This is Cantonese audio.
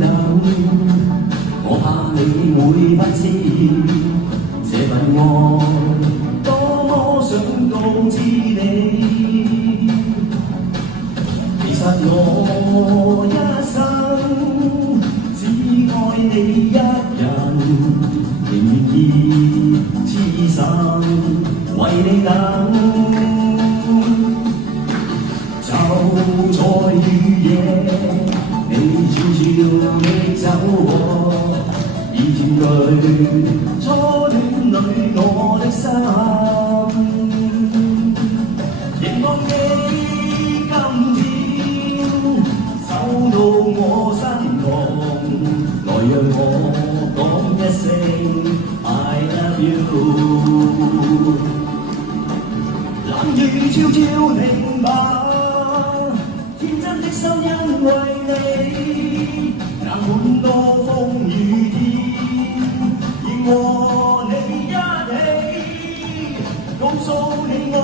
等，我怕你會不知這份愛多麼想告知你。其實我一生只愛你一人，仍願意痴心為你等。就在雨夜，你悄悄的走過，已佔據初戀裏我的心。凝望你今天走到我身旁，來讓我講一聲 I love you。冷雨悄悄明白。天真的心因為你，那滿多風雨天，仍和你一起，告訴你我。